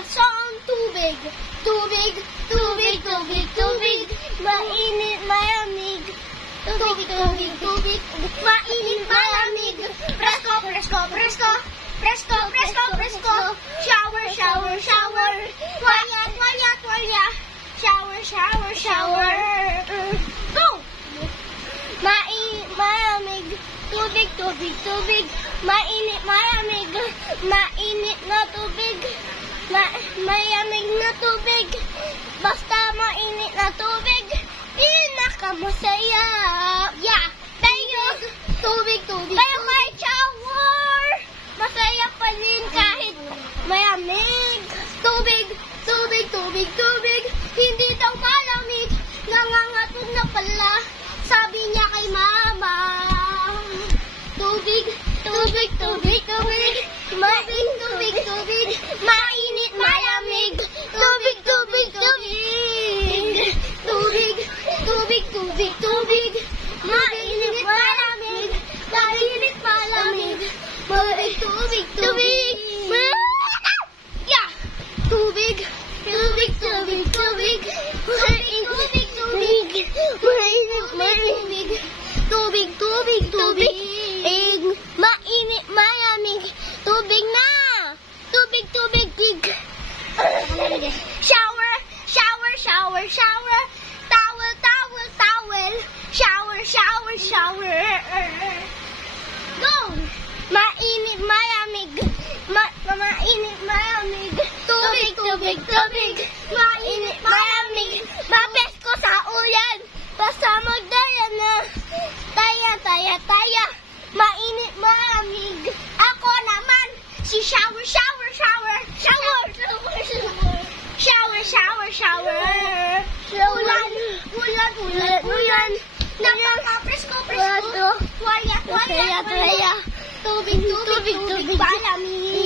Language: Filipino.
Basang tubig. Tubig, tubig, tubig, tubig. Mainit, malamig. Tubig, tubig, tubig. Mainit, malamig. Presko, presko, presko. Presko, presko, presko. Shower, shower, shower. Tuwalya, tuwalya, tuwalya. Shower, shower, shower. Go! Mainit, malamig. Tubig, tubig, tubig. Mainit, malamig. Mainit na tubig. Malamig na tubig. Basta mainit na tubig. Pinakamasaya. Yeah! Tayo! Tubig, tubig. Pero kahit shower, masaya pa rin kahit malamig. Tubig, tubig, tubig, tubig. Hindi daw malamig. Nangangatog na pala. Sabi niya kay mama. Tubig, tubig, tubig, tubig. Mainit, tubig, tubig. Mainit, malamig. Tubig, tubig, tubig. Tubig, tubig, tubig, tubig. Mainit, malamig. Mainit, malamig. Tubig, tubig, tubig. Yeah! Tubig, tubig, tubig, tubig. Mainit, tubig, tubig. Mainit, malamig. Tubig, tubig, tubig. Mainit, malamig. Tubig na! Tubig, tubig, tig. Shower, shower, shower, shower. Towel, towel, towel. Shower, shower, shower. Go! Mainit, malamig. Mainit, malamig. Tubig, tubig, tubig. Mainit, malamig. Mabes ko sa ulan. Basta magdaya na. Taya, taya, taya. Mainit, malamig. Ako naman, si shower, shower, shower. Shower, shower, shower. Shower, shower, shower. Ulan, ulan, ulan, ulan. Napaka-presko, presko. Tuwalya, tuwalya, tuwalya. Tubig, tubig, tubig, malamig.